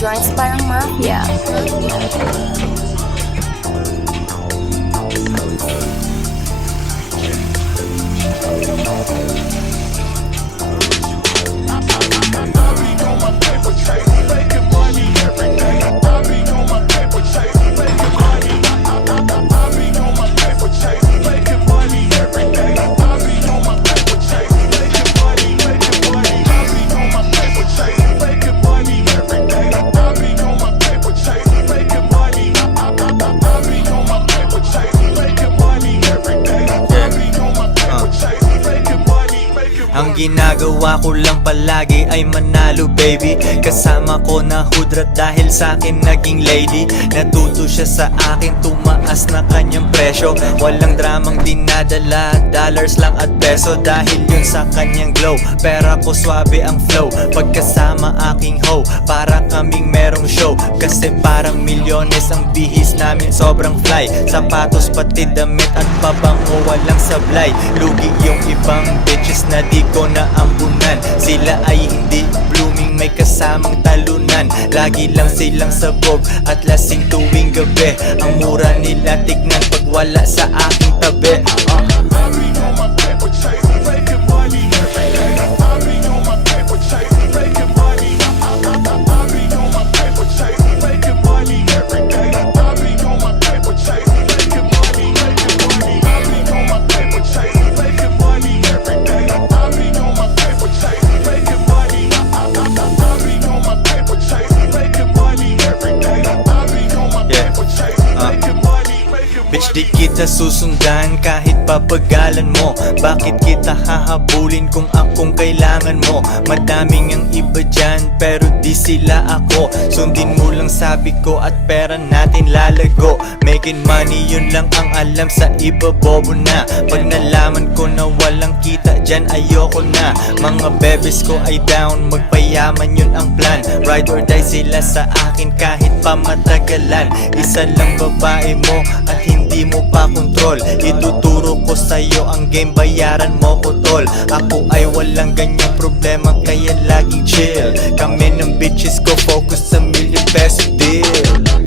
joints parang mafia. Ang ginagawa ko lang palagi ay manalo baby. Kasama ko na hudrat dahil sa akin naging lady. Natuto siya sa akin, tumaas na kanyang presyo. Walang dramang dinadala, dollars lang at peso. Dahil yun sa kanyang glow, pera ko swabe ang flow. Pagkasama aking hoe, para kaming merong show. Kasi parang milyones ang bihis namin, sobrang fly. Sapatos pati damit at pabango walang sablay. Lugi yung ibang bitches na di ko naambunan. Sila ay hindi blooming, may kasamang talunan. Lagi lang silang sabog at lasing tuwing gabi. Ang mura nila tignan pag wala sa aking tabi. Bitch, di kita susundan kahit papagalan mo. Bakit kita hahabulin kung akong kailangan mo? Madaming ang iba dyan pero di sila ako. Sundin mo lang sabi ko at pera natin lalago. Making money yun lang ang alam, sa iba bobo na. Pag nalaman ko na walang kita dyan ayoko na. Mga bebes ko ay down, magpayaman yun ang plan. Ride or die sila sa akin kahit pa matagalan. Isa lang babae mo at hindi mo pa kontrol. Ituturo ko sa'yo ang game, bayaran mo ko tol. Ako ay walang ganyang problema kaya laging chill. Kami ng bitches ko focus sa million peso deal.